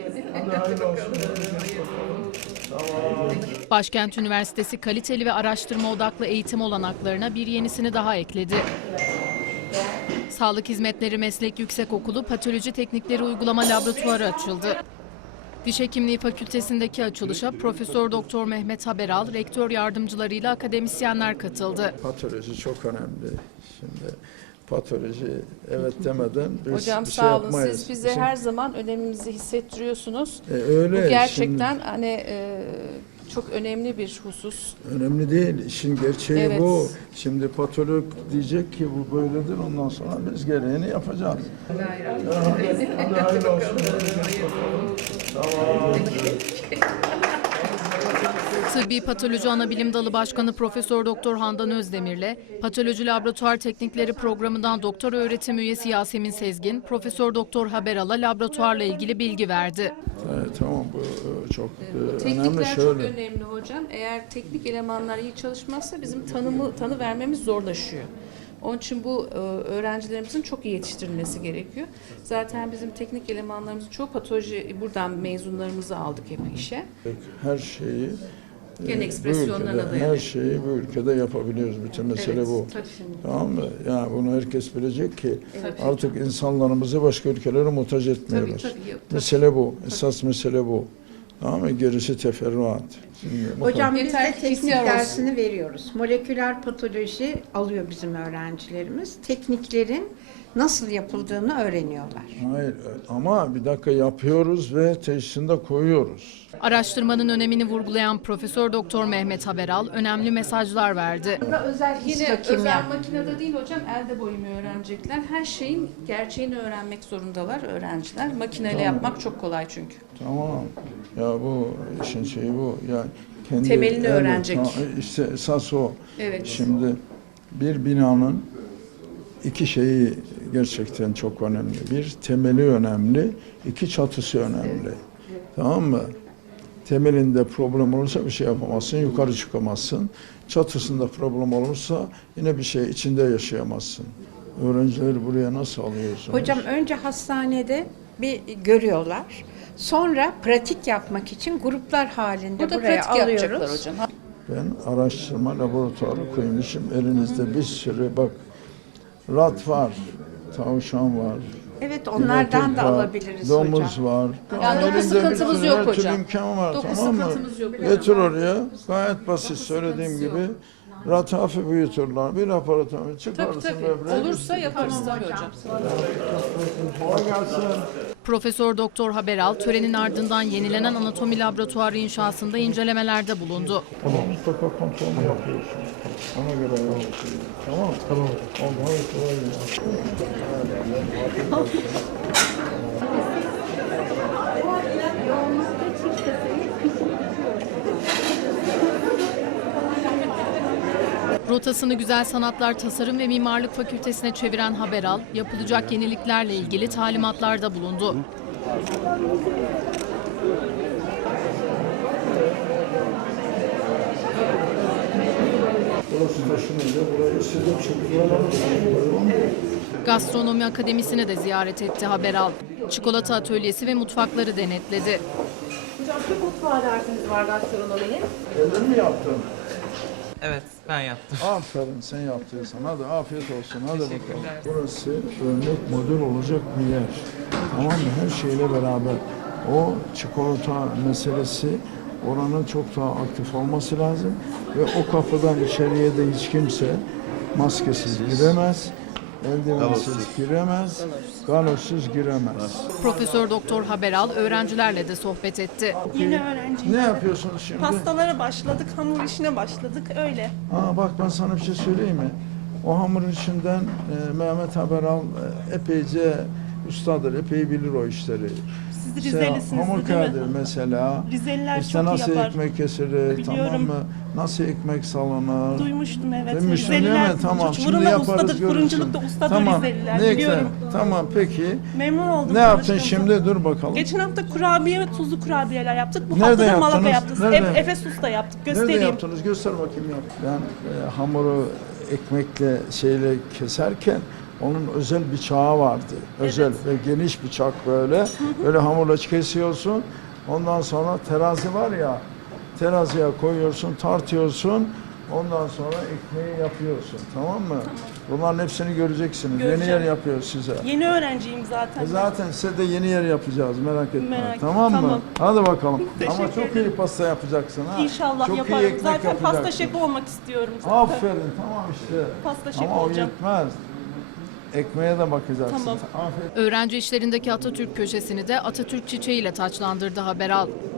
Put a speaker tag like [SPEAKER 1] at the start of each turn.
[SPEAKER 1] Başkent Üniversitesi kaliteli ve araştırma odaklı eğitim olanaklarına bir yenisini daha ekledi. Sağlık Hizmetleri Meslek Yüksekokulu Patoloji Teknikleri Uygulama Laboratuvarı açıldı. Diş Hekimliği Fakültesindeki açılışa Profesör Doktor Mehmet Haberal, rektör yardımcılarıyla akademisyenler katıldı.
[SPEAKER 2] Patoloji çok önemli. Şimdi patoloji evet demeden biz
[SPEAKER 3] hocam
[SPEAKER 2] bir şey
[SPEAKER 3] sağ olun.
[SPEAKER 2] yapmayız.
[SPEAKER 3] Siz bize her zaman önemimizi hissettiriyorsunuz.
[SPEAKER 2] Öyle.
[SPEAKER 3] Bu gerçekten
[SPEAKER 2] Şimdi,
[SPEAKER 3] hani çok önemli bir husus.
[SPEAKER 2] önemli değil. İşin gerçeği
[SPEAKER 3] Evet.
[SPEAKER 2] bu. Şimdi patolog diyecek ki bu böyledir. Ondan sonra biz gereğini yapacağız. Hadi hayırlı olsun. Tamam.
[SPEAKER 1] Tıbbi Patoloji Anabilim Dalı Başkanı Profesör Doktor Handan Özdemir'le Patoloji Laboratuvar Teknikleri Programı'ndan doktor öğretim üyesi Yasemin Sezgin, Profesör Doktor Haberal'a laboratuvarla ilgili bilgi verdi.
[SPEAKER 2] Tamam bu çok önemli.
[SPEAKER 3] Teknikler
[SPEAKER 2] Şöyle.
[SPEAKER 3] çok önemli hocam. Eğer teknik elemanlar iyi çalışmazsa bizim tanı vermemiz zorlaşıyor. Onun için bu öğrencilerimizin çok iyi yetiştirilmesi gerekiyor. Zaten bizim teknik elemanlarımızın çoğu patoloji buradan mezunlarımızı aldık hep işe.
[SPEAKER 2] Her şeyi
[SPEAKER 3] Gen
[SPEAKER 2] bu
[SPEAKER 3] ekspresyonlarına
[SPEAKER 2] ülkede,
[SPEAKER 3] dayalı.
[SPEAKER 2] her şeyi bu ülkede yapabiliyoruz. Bütün mesele
[SPEAKER 3] Evet,
[SPEAKER 2] bu.
[SPEAKER 3] tabii.
[SPEAKER 2] Tamam mı? Yani bunu herkes bilecek ki
[SPEAKER 3] Evet.
[SPEAKER 2] artık insanlarımızı başka ülkelere muhtaç etmiyoruz.
[SPEAKER 3] Tabii, tabii.
[SPEAKER 2] Mesele bu. Esas mesele bu. Tamam mı? Gerisi teferruat. Şimdi bu
[SPEAKER 4] Hocam biz
[SPEAKER 3] Yeter
[SPEAKER 4] de
[SPEAKER 3] ki
[SPEAKER 4] teknik
[SPEAKER 3] ihtiyar olsun.
[SPEAKER 4] dersini veriyoruz. Moleküler patoloji alıyor bizim öğrencilerimiz. Tekniklerin nasıl yapıldığını öğreniyorlar.
[SPEAKER 2] Hayır ama bir dakika yapıyoruz ve teşhisinde koyuyoruz.
[SPEAKER 1] Araştırmanın önemini vurgulayan Profesör Doktor Mehmet Haberal önemli mesajlar verdi.
[SPEAKER 4] Özel
[SPEAKER 3] Yine
[SPEAKER 4] histokimya.
[SPEAKER 3] özel makinede değil hocam, elde boyumu öğrenecekler. Her şeyin gerçeğini öğrenmek zorundalar öğrenciler. Makineyle yapmak çok kolay çünkü.
[SPEAKER 2] Tamam. Ya bu işin şeyi bu. Ya kendi
[SPEAKER 3] Temelini öğrenecek.
[SPEAKER 2] İşte esas o.
[SPEAKER 3] Evet.
[SPEAKER 2] Şimdi bir binanın iki şeyi gerçekten çok önemli. Bir, temeli önemli. İki, çatısı önemli. Tamam mı? Temelinde problem olursa bir şey yapamazsın, yukarı çıkamazsın. Çatısında problem olursa yine bir şey içinde yaşayamazsın. Öğrencileri buraya nasıl alıyorsunuz?
[SPEAKER 4] Hocam önce hastanede bir görüyorlar. Sonra pratik yapmak için gruplar halinde
[SPEAKER 3] Burada
[SPEAKER 4] buraya
[SPEAKER 3] pratik yapacaklar
[SPEAKER 4] alıyoruz.
[SPEAKER 3] hocam.
[SPEAKER 2] Ben araştırma laboratuvarı koymuşum. Elinizde bir sürü bak rat var, tavşan var.
[SPEAKER 4] Evet onlardan
[SPEAKER 2] inek
[SPEAKER 4] da
[SPEAKER 2] var,
[SPEAKER 4] alabiliriz
[SPEAKER 2] domuz
[SPEAKER 4] hocam.
[SPEAKER 2] var.
[SPEAKER 3] Yani dokuz
[SPEAKER 2] Elinde bir
[SPEAKER 3] sıkıntımız
[SPEAKER 2] sürü
[SPEAKER 3] yok
[SPEAKER 2] her türlü
[SPEAKER 3] hocam.
[SPEAKER 2] imkan var,
[SPEAKER 3] Dokuz
[SPEAKER 2] tamam mı?
[SPEAKER 3] sıkıntımız yok.
[SPEAKER 2] Getir oraya. Gayet basit söylediğim gibi. Ratı hafif büyütürler. Bir aparatör
[SPEAKER 3] Tabii
[SPEAKER 2] çıkarsın
[SPEAKER 3] tabii.
[SPEAKER 2] böbreği.
[SPEAKER 3] Olursa yaparız tabii hocam.
[SPEAKER 2] Kolay gelsin.
[SPEAKER 1] Profesör Doktor Haberal törenin ardından yenilenen anatomi laboratuvarı inşasında incelemelerde bulundu.
[SPEAKER 2] Tamam, mutlaka kontrolünü yapıyorsun. Ona göre yapıyorsun. Tamam. Tamam. Allah'a kolay gelsin.
[SPEAKER 1] Rotasını Güzel Sanatlar Tasarım ve Mimarlık Fakültesine çeviren Haberal, yapılacak yeniliklerle ilgili talimatlarda bulundu.
[SPEAKER 2] Burası taşınınca burayı silip çıkıyorlar.
[SPEAKER 1] Gastronomi Akademisi'ni de ziyaret etti Haberal. Çikolata atölyesi ve mutfakları denetledi.
[SPEAKER 5] Hocam Türk mutfağı dersiniz var gastronominin.
[SPEAKER 2] Elin mi yaptın?
[SPEAKER 6] Evet, ben yaptım.
[SPEAKER 2] Aferin sen yaptıysan. Hadi afiyet olsun. Hadi bakalım. Burası örnek model olacak bir yer. Tamam mı? Her şeyle beraber. O çikolata meselesi oranın çok daha aktif olması lazım. Ve o kapıdan içeriye de hiç kimse maskesiz giremez. Eldivensiz giremez. Galosuz giremez.
[SPEAKER 1] Profesör Doktor Haberal öğrencilerle de sohbet etti.
[SPEAKER 5] Yine öğrenci.
[SPEAKER 2] Ne yapıyorsunuz şimdi?
[SPEAKER 5] Pastalara başladık, hamur işine başladık öyle.
[SPEAKER 2] Bak ben sana bir şey söyleyeyim mi? O hamur işinden Mehmet Haberal epeyce ustadır, epey bilir o işleri.
[SPEAKER 5] Siz
[SPEAKER 2] İşte
[SPEAKER 5] Rizelisiniz
[SPEAKER 2] hamur
[SPEAKER 5] değil mi?
[SPEAKER 2] kağıdı mesela.
[SPEAKER 5] Rizeliler
[SPEAKER 2] İşte
[SPEAKER 5] çok iyi
[SPEAKER 2] nasıl
[SPEAKER 5] yapar.
[SPEAKER 2] ekmek kesilir,
[SPEAKER 5] Biliyorum.
[SPEAKER 2] tamam mı? Nasıl ekmek salınır.
[SPEAKER 5] Duymuştum evet.
[SPEAKER 2] Duymuştun değil mi?
[SPEAKER 5] Rizeliler
[SPEAKER 2] Tamam. Şimdi
[SPEAKER 5] fırında
[SPEAKER 2] yaparız,
[SPEAKER 5] ustadır,
[SPEAKER 2] görürsün.
[SPEAKER 5] fırıncılıkta ustadır
[SPEAKER 2] Tamam.
[SPEAKER 5] Rizeliler
[SPEAKER 2] Ne
[SPEAKER 5] biliyorum.
[SPEAKER 2] güzel. Tamam peki.
[SPEAKER 5] Memnun oldum.
[SPEAKER 2] Ne yaptın
[SPEAKER 5] tanıştığımıza.
[SPEAKER 2] şimdi? Dur bakalım.
[SPEAKER 5] Geçen hafta kurabiye ve tuzlu kurabiyeler yaptık. Bu
[SPEAKER 2] Nerede
[SPEAKER 5] hafta da
[SPEAKER 2] yaptınız?
[SPEAKER 5] Malaka yaptık.
[SPEAKER 2] Nerede?
[SPEAKER 5] Efesus'ta yaptık.
[SPEAKER 2] Nerede
[SPEAKER 5] Göstereyim.
[SPEAKER 2] yaptınız? Göster bakayım yap. Ben hamuru ekmekle şeyle keserken Onun özel bıçağı vardı. Özel ve geniş bıçak böyle. Böyle hamurla kesiyorsun. Ondan sonra terazi var ya, teraziye koyuyorsun, tartıyorsun. Ondan sonra ekmeği yapıyorsun. Tamam mı? Bunların hepsini göreceksiniz. Yeni
[SPEAKER 7] Göreceğim.
[SPEAKER 2] yer yapıyoruz size.
[SPEAKER 7] Yeni öğrenciyim zaten.
[SPEAKER 2] Zaten size de yeni yer yapacağız. Merak etme.
[SPEAKER 7] Merak-
[SPEAKER 2] Tamam mı?
[SPEAKER 7] tamam.
[SPEAKER 2] Hadi bakalım. Ama
[SPEAKER 7] Teşekkür
[SPEAKER 2] çok iyi pasta yapacaksın ha.
[SPEAKER 7] İnşallah
[SPEAKER 2] çok
[SPEAKER 7] yaparım.
[SPEAKER 2] iyi ekmek
[SPEAKER 7] Zaten pasta
[SPEAKER 2] yapacaksın.
[SPEAKER 7] şefi olmak istiyorum zaten.
[SPEAKER 2] Aferin, tamam işte.
[SPEAKER 7] Pasta şefi
[SPEAKER 2] Ama o
[SPEAKER 7] olacağım.
[SPEAKER 2] yetmez. Ekmeğe de bakacaksın.
[SPEAKER 7] Tamam.
[SPEAKER 2] Aferin.
[SPEAKER 1] Öğrenci işlerindeki Atatürk köşesini de Atatürk çiçeğiyle taçlandırdı Haberal.